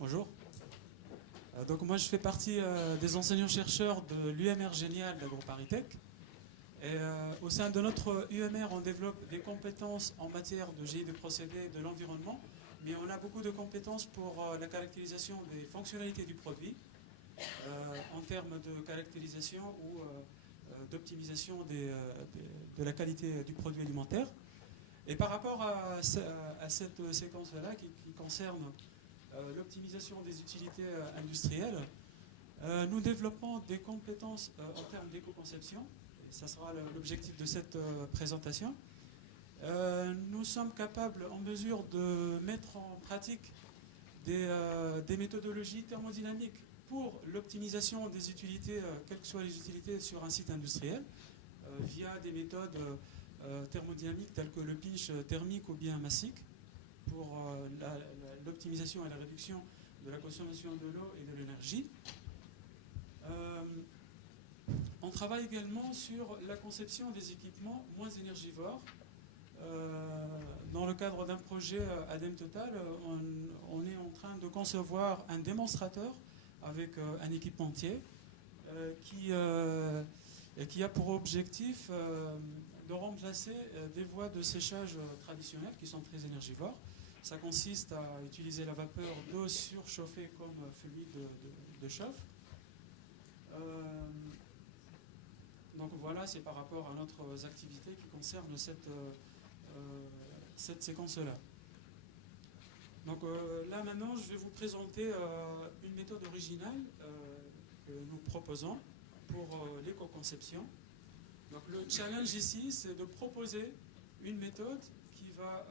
Bonjour. Donc moi je fais partie des enseignants-chercheurs de l'UMR Génial d'AgroParisTech. Et au sein de notre UMR, on développe des compétences en matière de GI de procédés et de l'environnement, mais on a beaucoup de compétences pour la caractérisation des fonctionnalités du produit, en termes de caractérisation ou d'optimisation de la qualité du produit alimentaire. Et par rapport à cette séquence-là qui concerne l'optimisation des utilités industrielles, nous développons des compétences en termes d'éco-conception. Ça sera l'objectif de cette présentation. Nous sommes capables, en mesure de mettre en pratique des méthodologies thermodynamiques pour l'optimisation des utilités, quelles que soient les utilités sur un site industriel, via des méthodes thermodynamiques telles que le pinch thermique ou bien massique, pour l'optimisation et la réduction de la consommation de l'eau et de l'énergie. On travaille également sur la conception des équipements moins énergivores. Dans le cadre d'un projet ADEME Total, on est en train de concevoir un démonstrateur avec un équipementier qui a pour objectif de remplacer des voies de séchage traditionnelles qui sont très énergivores. Ça consiste à utiliser la vapeur d'eau surchauffée comme fluide de chauffe. Donc voilà, c'est par rapport à notre activité qui concerne cette séquence-là. Donc là maintenant, je vais vous présenter une méthode originale que nous proposons pour l'éco-conception. Donc le challenge ici, c'est de proposer une méthode qui va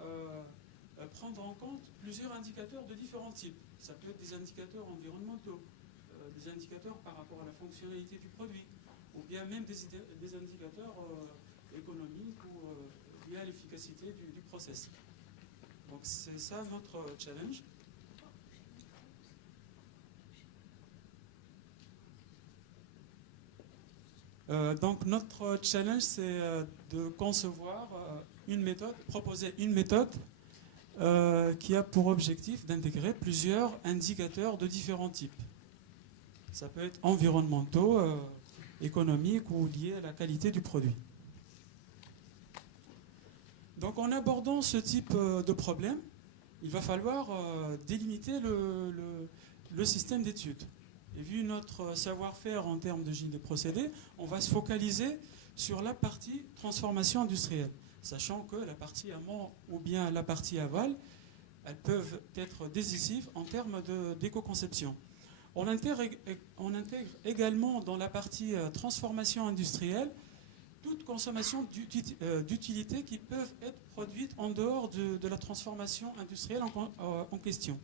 prendre en compte plusieurs indicateurs de différents types. Ça peut être des indicateurs environnementaux, des indicateurs par rapport à la fonctionnalité du produit, ou bien même des indicateurs économiques ou liés à l'efficacité du process. Donc c'est ça notre challenge. Donc notre challenge, c'est de concevoir une méthode, proposer une méthode qui a pour objectif d'intégrer plusieurs indicateurs de différents types. Ça peut être environnementaux, économiques ou liés à la qualité du produit. Donc en abordant ce type de problème, il va falloir délimiter le système d'études. Et vu notre savoir-faire en termes de génie des procédés, on va se focaliser sur la partie transformation industrielle, sachant que la partie amont ou bien la partie aval, elles peuvent être décisives en termes d'éco-conception. On intègre également dans la partie transformation industrielle toute consommation d'utilités qui peuvent être produites en dehors de la transformation industrielle en question.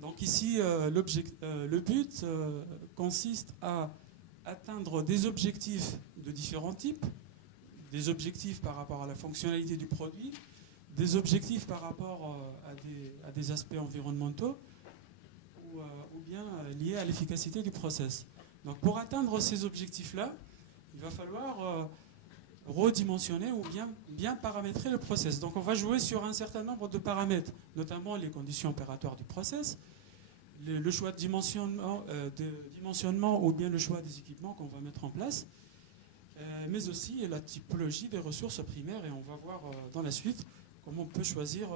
Donc ici, le but consiste à atteindre des objectifs de différents types, des objectifs par rapport à la fonctionnalité du produit, des objectifs par rapport à des aspects environnementaux ou bien liés à l'efficacité du process. Donc pour atteindre ces objectifs-là, il va falloir redimensionner ou bien paramétrer le process. Donc on va jouer sur un certain nombre de paramètres, notamment les conditions opératoires du process, le choix de dimensionnement ou bien le choix des équipements qu'on va mettre en place, mais aussi la typologie des ressources primaires, et on va voir dans la suite comment on peut choisir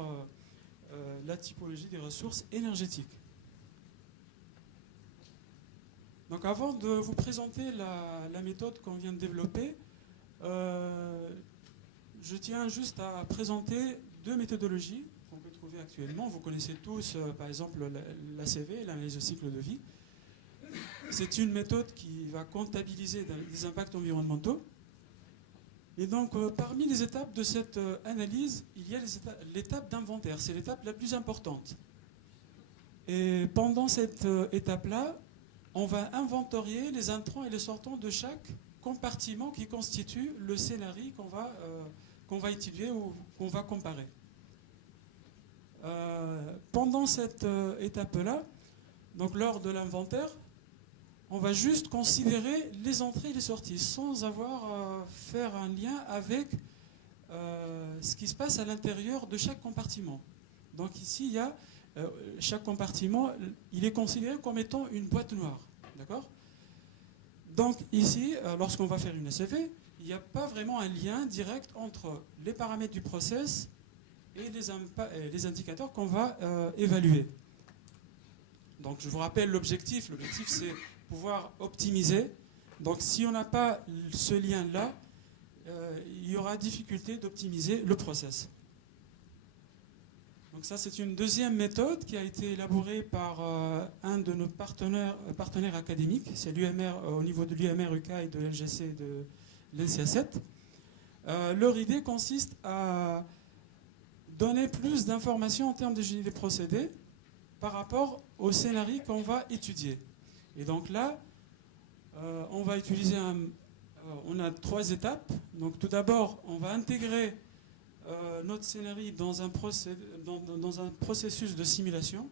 la typologie des ressources énergétiques. Donc avant de vous présenter la méthode qu'on vient de développer, je tiens juste à présenter deux méthodologies qu'on peut trouver actuellement. Vous connaissez tous, par exemple, l'ACV, l'analyse de cycle de vie. C'est une méthode qui va comptabiliser des impacts environnementaux. Et donc, parmi les étapes de cette analyse, il y a l'étape d'inventaire. C'est l'étape la plus importante. Et pendant cette étape-là, on va inventorier les intrants et les sortants de chaque compartiment qui constitue le scénario qu'on va étudier ou qu'on va comparer. Pendant cette étape-là, donc lors de l'inventaire, on va juste considérer les entrées et les sorties sans avoir à faire un lien avec ce qui se passe à l'intérieur de chaque compartiment. Donc ici, il y a chaque compartiment, il est considéré comme étant une boîte noire. D'accord? Donc ici, lorsqu'on va faire une SFV, il n'y a pas vraiment un lien direct entre les paramètres du process et les indicateurs qu'on va évaluer. Donc je vous rappelle l'objectif. L'objectif, c'est pouvoir optimiser. Donc si on n'a pas ce lien-là, il y aura difficulté d'optimiser le process. Donc ça, c'est une deuxième méthode qui a été élaborée par un de nos partenaires académiques. C'est l'UMR, au niveau de l'UMR UK et de l'LGC de l'NCA7. Leur idée consiste à donner plus d'informations en termes de génie des procédés par rapport au scénario qu'on va étudier. Et donc là, on va utiliser on a 3 étapes. Donc tout d'abord, on va intégrer notre scénario dans un processus de simulation,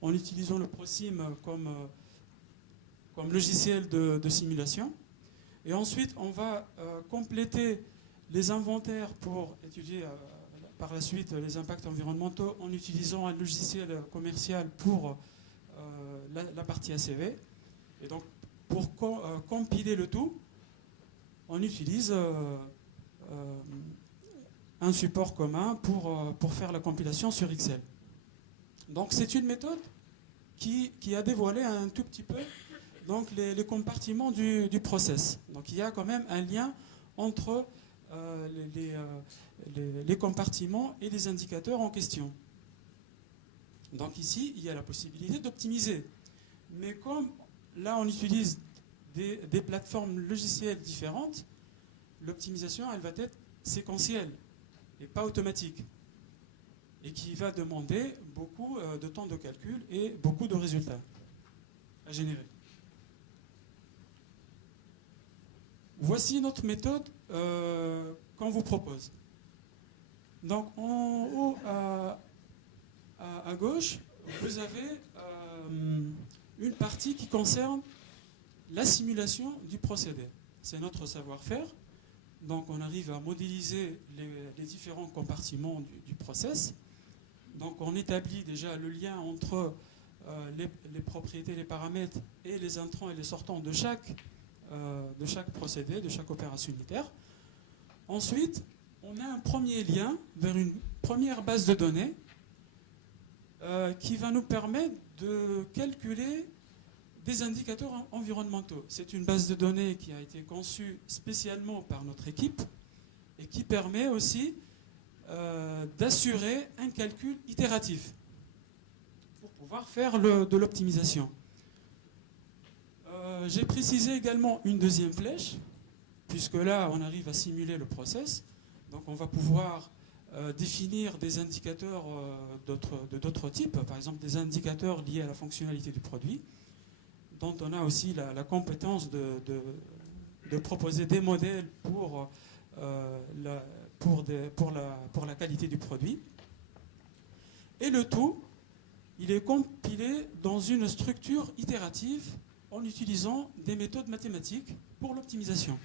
en utilisant le ProSim comme logiciel de simulation. Et ensuite, on va compléter les inventaires pour étudier par la suite les impacts environnementaux en utilisant un logiciel commercial pour la partie ACV. Et donc, pour compiler le tout, on utilise un support commun pour faire la compilation sur Excel. Donc, c'est une méthode qui a dévoilé un tout petit peu donc, les compartiments du process. Donc, il y a quand même un lien entre les compartiments et les indicateurs en question. Donc ici, il y a la possibilité d'optimiser. Mais comme là, on utilise des plateformes logicielles différentes, l'optimisation, elle va être séquentielle et pas automatique. Et qui va demander beaucoup de temps de calcul et beaucoup de résultats à générer. Voici notre méthode qu'on vous propose. Donc en haut à gauche, vous avez une partie qui concerne la simulation du procédé. C'est notre savoir-faire. Donc on arrive à modéliser les différents compartiments du process. Donc on établit déjà le lien entre les propriétés, les paramètres et les entrants et les sortants de chaque procédé, de chaque opération unitaire. Ensuite, on a un premier lien vers une première base de données qui va nous permettre de calculer des indicateurs environnementaux. C'est une base de données qui a été conçue spécialement par notre équipe et qui permet aussi d'assurer un calcul itératif pour pouvoir faire de l'optimisation. J'ai précisé également une deuxième flèche, puisque là, on arrive à simuler le process. Donc, on va pouvoir définir des indicateurs d'autres types, par exemple des indicateurs liés à la fonctionnalité du produit, dont on a aussi la compétence de proposer des modèles pour la qualité du produit. Et le tout, il est compilé dans une structure itérative en utilisant des méthodes mathématiques pour l'optimisation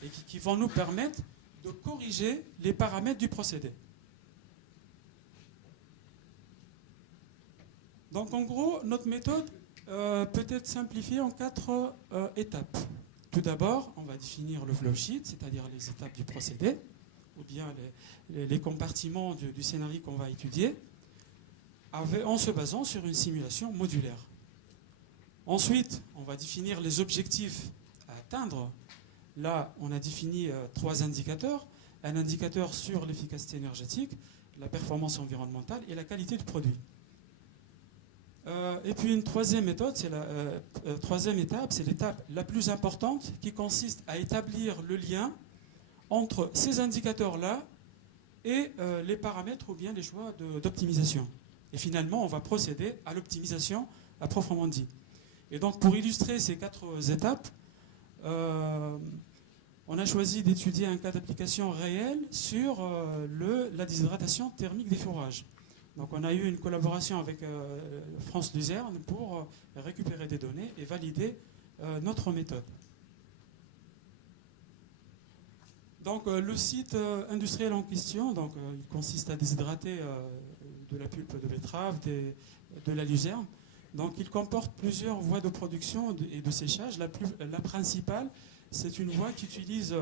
et qui vont nous permettre de corriger les paramètres du procédé. Donc en gros, notre méthode peut être simplifiée en 4 étapes. Tout d'abord, on va définir le flow sheet, c'est-à-dire les étapes du procédé, ou bien les compartiments du scénario qu'on va étudier, en se basant sur une simulation modulaire. Ensuite, on va définir les objectifs à atteindre. Là, on a défini 3 indicateurs. Un indicateur sur l'efficacité énergétique, la performance environnementale et la qualité du produit. Et puis une troisième méthode, troisième étape, c'est l'étape la plus importante qui consiste à établir le lien entre ces indicateurs-là et les paramètres ou bien les choix d'optimisation. Et finalement, on va procéder à l'optimisation à proprement dit. Et donc, pour illustrer ces 4 étapes, on a choisi d'étudier un cas d'application réel sur la déshydratation thermique des fourrages. Donc, on a eu une collaboration avec France Luzerne pour récupérer des données et valider notre méthode. Donc le site industriel en question, donc, il consiste à déshydrater de la pulpe de betterave, de la luzerne. Donc il comporte plusieurs voies de production et de séchage. La principale, c'est une voie qui utilise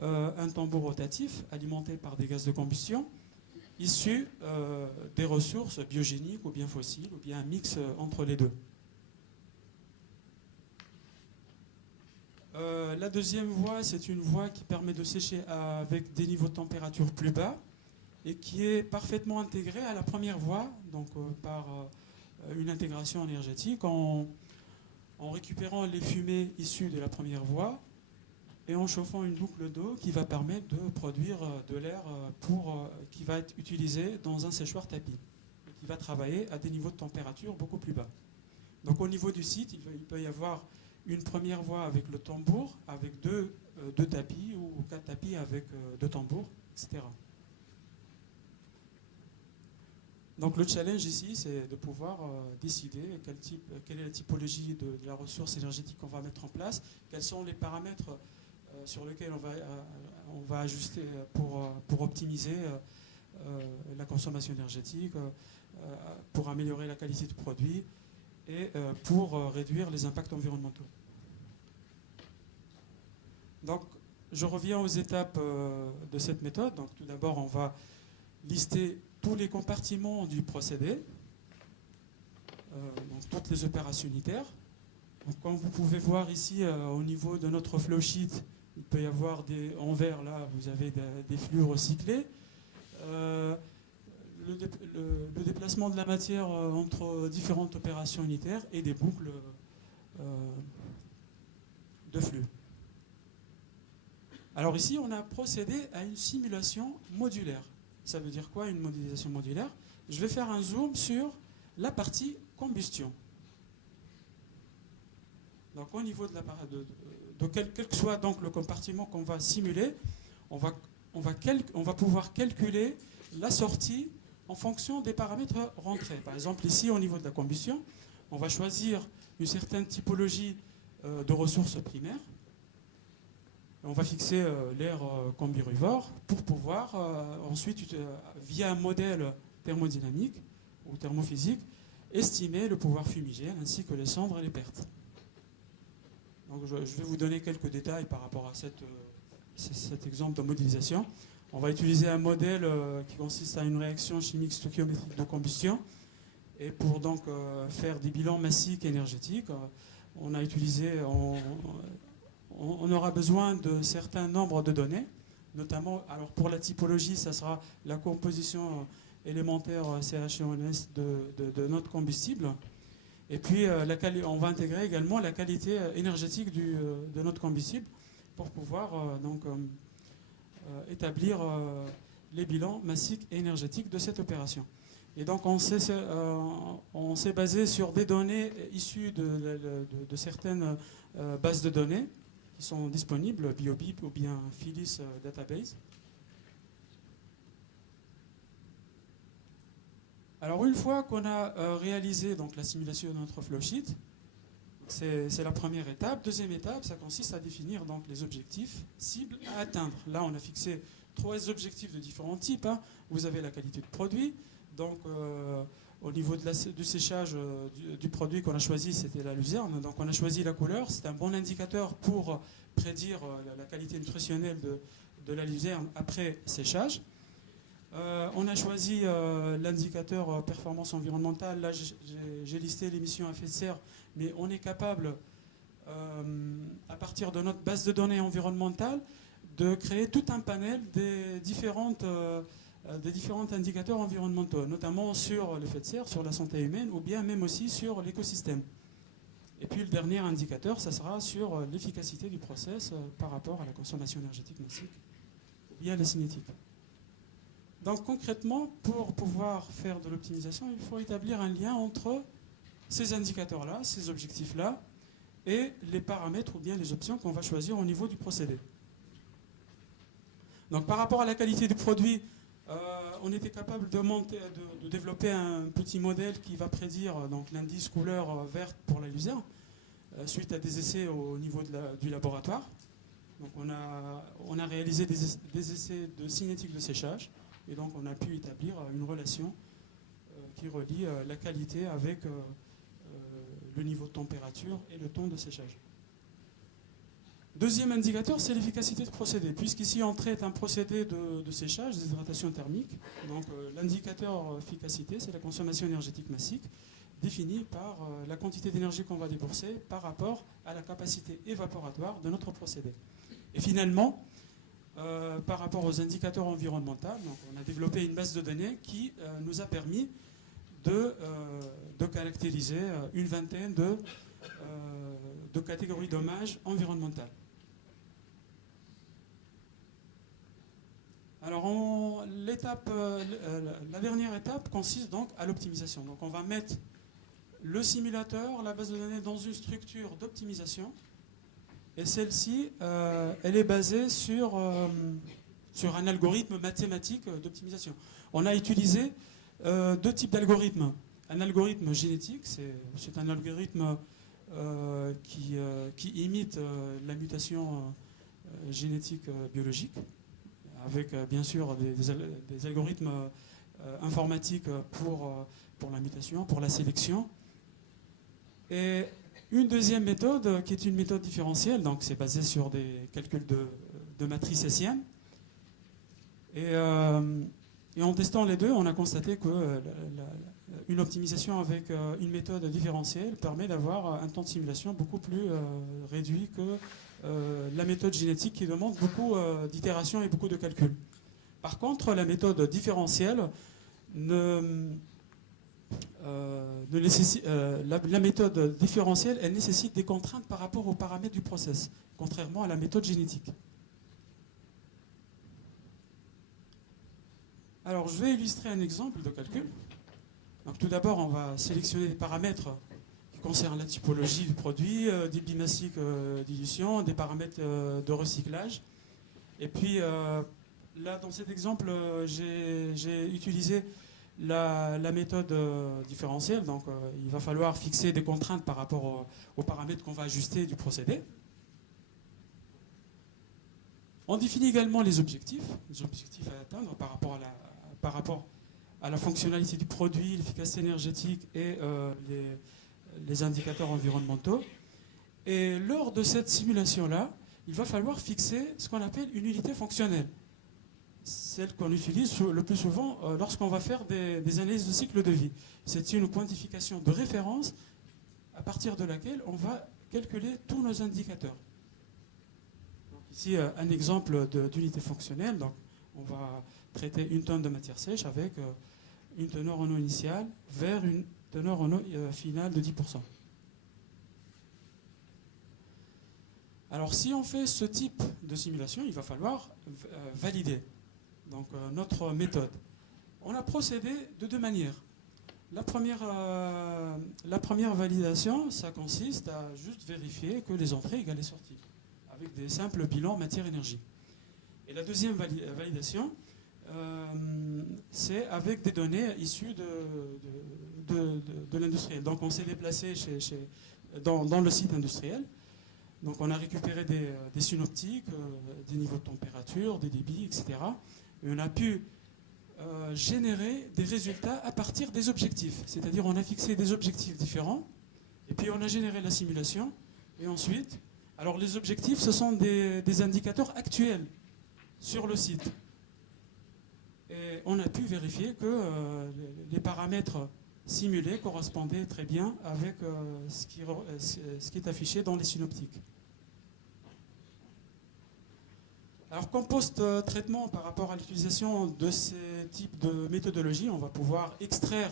un tambour rotatif alimenté par des gaz de combustion issus des ressources biogéniques ou bien fossiles ou bien un mix entre les deux. La deuxième voie, c'est une voie qui permet de sécher avec des niveaux de température plus bas et qui est parfaitement intégrée à la première voie, donc par une intégration énergétique en récupérant les fumées issues de la première voie et en chauffant une boucle d'eau qui va permettre de produire de l'air qui va être utilisé dans un séchoir tapis et qui va travailler à des niveaux de température beaucoup plus bas. Donc au niveau du site, il peut y avoir une première voie avec le tambour, avec deux tapis ou 4 tapis avec 2 tambours, etc. Donc le challenge ici, c'est de pouvoir décider quelle est la typologie de la ressource énergétique qu'on va mettre en place, quels sont les paramètres sur lesquels on va ajuster pour optimiser la consommation énergétique, pour améliorer la qualité du produit et pour réduire les impacts environnementaux. Donc, je reviens aux étapes de cette méthode. Donc, tout d'abord, on va lister tous les compartiments du procédé, donc toutes les opérations unitaires. Donc, comme vous pouvez voir ici, au niveau de notre flow sheet, il peut y avoir en vert, là, vous avez des flux recyclés. Le déplacement de la matière entre différentes opérations unitaires et des boucles de flux. Alors ici, on a procédé à une simulation modulaire. Ça veut dire quoi, une modélisation modulaire? Je vais faire un zoom sur la partie combustion. Donc au niveau de quel que soit donc le compartiment qu'on va simuler, on va pouvoir calculer la sortie en fonction des paramètres rentrés. Par exemple, ici, au niveau de la combustion, on va choisir une certaine typologie de ressources primaires. On va fixer l'air combirivore pour pouvoir ensuite, via un modèle thermodynamique ou thermophysique, estimer le pouvoir fumigène ainsi que les cendres et les pertes. Donc, je vais vous donner quelques détails par rapport à cet exemple de modélisation. On va utiliser un modèle qui consiste à une réaction chimique stoichiométrique de combustion. Et pour donc faire des bilans massiques énergétiques, on aura besoin de certains nombres de données, notamment, alors pour la typologie, ça sera la composition élémentaire CH&NS de notre combustible. Et puis, on va intégrer également la qualité énergétique de notre combustible pour pouvoir établir les bilans massiques et énergétiques de cette opération. Et donc, on s'est basé sur des données issues de certaines bases de données qui sont disponibles, BioBip ou bien Phyllis Database. Alors, une fois qu'on a réalisé donc, la simulation de notre flowsheet, c'est la première étape. Deuxième étape, ça consiste à définir donc, les objectifs cibles à atteindre. Là, on a fixé 3 objectifs de différents types. Vous avez la qualité de produit. Donc, au niveau du séchage du produit qu'on a choisi, c'était la luzerne. Donc, on a choisi la couleur. C'est un bon indicateur pour prédire la qualité nutritionnelle de la luzerne après séchage. On a choisi l'indicateur performance environnementale. Là, j'ai listé l'émission à effet de serre, mais on est capable, à partir de notre base de données environnementale, de créer tout un panel des différents indicateurs environnementaux, notamment sur l'effet de serre, sur la santé humaine, ou bien même aussi sur l'écosystème. Et puis le dernier indicateur, ça sera sur l'efficacité du process par rapport à la consommation énergétique massique, ou bien la cinétique. Donc concrètement, pour pouvoir faire de l'optimisation, il faut établir un lien entre ces indicateurs-là, ces objectifs-là, et les paramètres ou bien les options qu'on va choisir au niveau du procédé. Donc par rapport à la qualité du produit, on était capable de développer un petit modèle qui va prédire l'indice couleur verte pour la luzerne, suite à des essais au niveau du laboratoire. Donc on a réalisé des essais de cinétique de séchage, et donc on a pu établir une relation qui relie la qualité avec le niveau de température et le temps de séchage. Deuxième indicateur, c'est l'efficacité de procédé, puisqu'ici on traite un procédé de séchage, déshydratation thermique. Donc l'indicateur efficacité, c'est la consommation énergétique massique, définie par la quantité d'énergie qu'on va débourser par rapport à la capacité évaporatoire de notre procédé. Et finalement, par rapport aux indicateurs environnementaux, donc on a développé une base de données qui nous a permis de caractériser une vingtaine de catégories de dommages environnementaux. Alors, la dernière étape consiste donc à l'optimisation. Donc, on va mettre le simulateur, la base de données, dans une structure d'optimisation. Et celle-ci, elle est basée sur un algorithme mathématique d'optimisation. On a utilisé deux types d'algorithmes. Un algorithme génétique, c'est un algorithme qui imite la mutation génétique biologique, avec bien sûr des algorithmes informatiques pour la mutation, pour la sélection. Et une deuxième méthode qui est une méthode différentielle, donc c'est basé sur des calculs de matrices hessiennes. Et en testant les deux, on a constaté que une optimisation avec une méthode différentielle permet d'avoir un temps de simulation beaucoup plus réduit que la méthode génétique qui demande beaucoup d'itérations et beaucoup de calculs. Par contre, la méthode différentielle la méthode différentielle, elle nécessite des contraintes par rapport aux paramètres du process, contrairement à la méthode génétique. Alors, je vais illustrer un exemple de calcul. Donc, tout d'abord, on va sélectionner des paramètres qui concernent la typologie du produit, débit massique dilution, des paramètres de recyclage. Et puis, là, dans cet exemple, j'ai utilisé la méthode différentielle. Donc, il va falloir fixer des contraintes par rapport aux paramètres qu'on va ajuster du procédé. On définit également les objectifs à atteindre par rapport à la fonctionnalité du produit, l'efficacité énergétique et les indicateurs environnementaux. Et lors de cette simulation-là, il va falloir fixer ce qu'on appelle une unité fonctionnelle. Celle qu'on utilise le plus souvent lorsqu'on va faire des analyses de cycle de vie. C'est une quantification de référence à partir de laquelle on va calculer tous nos indicateurs. Donc ici, un exemple d'unité fonctionnelle. Donc, on va traiter une tonne de matière sèche avec une teneur en eau initiale vers une teneur en eau finale de 10%. Alors, si on fait ce type de simulation, il va falloir valider donc, notre méthode. On a procédé de deux manières. La première validation, ça consiste à juste vérifier que les entrées égale les sorties, avec des simples bilans matière-énergie. Et la deuxième validation, c'est avec des données issues de l'industriel. Donc on s'est déplacé dans le site industriel. Donc on a récupéré des synoptiques, des niveaux de température, des débits, etc. Et on a pu générer des résultats à partir des objectifs. C'est-à-dire on a fixé des objectifs différents, et puis on a généré la simulation, et ensuite, alors les objectifs, ce sont des indicateurs actuels sur le site. Et on a pu vérifier que les paramètres simulés correspondaient très bien avec ce qui est affiché dans les synoptiques. Alors, comme post-traitement par rapport à l'utilisation de ces types de méthodologies, on va pouvoir extraire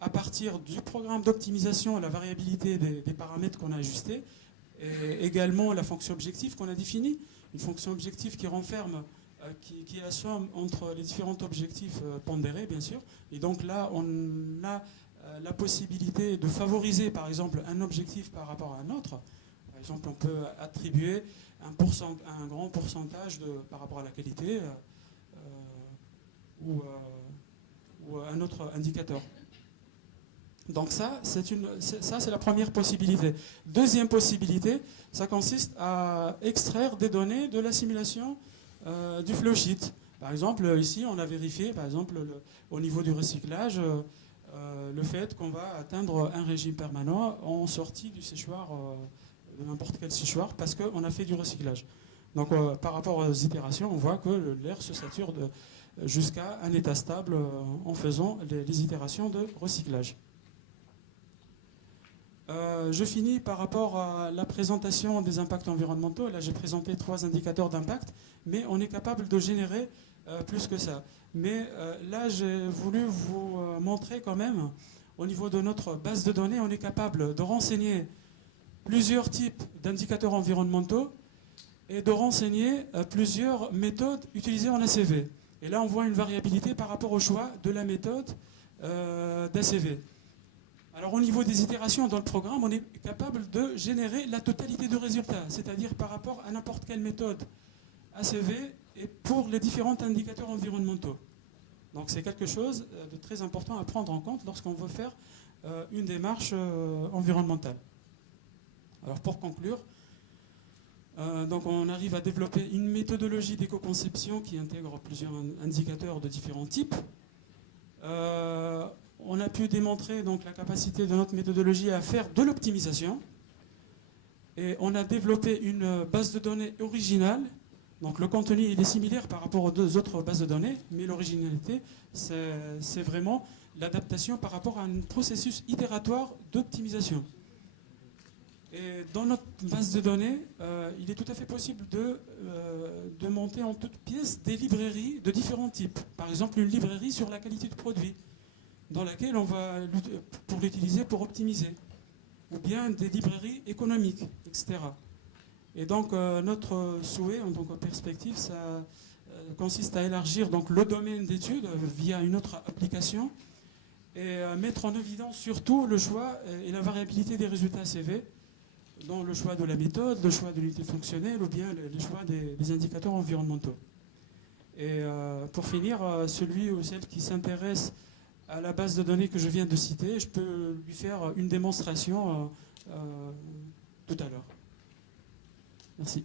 à partir du programme d'optimisation la variabilité des paramètres qu'on a ajustés, et également la fonction objectif qu'on a définie, une fonction objectif qui renferme, qui est la somme entre les différents objectifs pondérés, bien sûr. Et donc là, on a la possibilité de favoriser, par exemple, un objectif par rapport à un autre. Par exemple, on peut attribuer un grand pourcentage par rapport à la qualité ou un autre indicateur. Donc ça, c'est la première possibilité. Deuxième possibilité, ça consiste à extraire des données de la simulation du flow sheet. Par exemple, ici, on a vérifié, par exemple, au niveau du recyclage, le fait qu'on va atteindre un régime permanent en sortie du séchoir, de n'importe quel séchoir, parce qu'on a fait du recyclage. Donc, par rapport aux itérations, on voit que l'air se sature jusqu'à un état stable en faisant les itérations de recyclage. Je finis par rapport à la présentation des impacts environnementaux. Là, j'ai présenté 3 indicateurs d'impact, mais on est capable de générer plus que ça. Mais là, j'ai voulu vous montrer quand même, au niveau de notre base de données, on est capable de renseigner plusieurs types d'indicateurs environnementaux et de renseigner plusieurs méthodes utilisées en ACV. Et là, on voit une variabilité par rapport au choix de la méthode d'ACV. Alors au niveau des itérations dans le programme, on est capable de générer la totalité de résultats, c'est-à-dire par rapport à n'importe quelle méthode ACV et pour les différents indicateurs environnementaux. Donc c'est quelque chose de très important à prendre en compte lorsqu'on veut faire une démarche environnementale. Alors pour conclure, donc on arrive à développer une méthodologie d'éco-conception qui intègre plusieurs indicateurs de différents types. On a pu démontrer donc la capacité de notre méthodologie à faire de l'optimisation. Et on a développé une base de données originale. Donc le contenu il est similaire par rapport aux 2 autres bases de données, mais l'originalité, c'est vraiment l'adaptation par rapport à un processus itératoire d'optimisation. Et dans notre base de données, il est tout à fait possible de monter en toute pièce des librairies de différents types. Par exemple, une librairie sur la qualité du produit, dans laquelle on va pour l'utiliser pour optimiser, ou bien des librairies économiques, etc. Et donc notre souhait en tant que perspective, ça consiste à élargir donc, le domaine d'étude via une autre application et mettre en évidence surtout le choix et la variabilité des résultats ACV, dans le choix de la méthode, le choix de l'unité fonctionnelle ou bien le choix des indicateurs environnementaux. Et pour finir, celui ou celle qui s'intéresse à la base de données que je viens de citer, je peux lui faire une démonstration tout à l'heure. Merci.